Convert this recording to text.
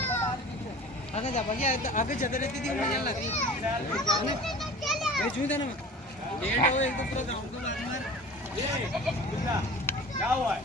आगे जा बाकी आगे जाते रहती थी उन्हें लगती मैं छूता ना डेढ़ हो एकदम पूरा ग्राउंड को मार ये क्या हुआ है?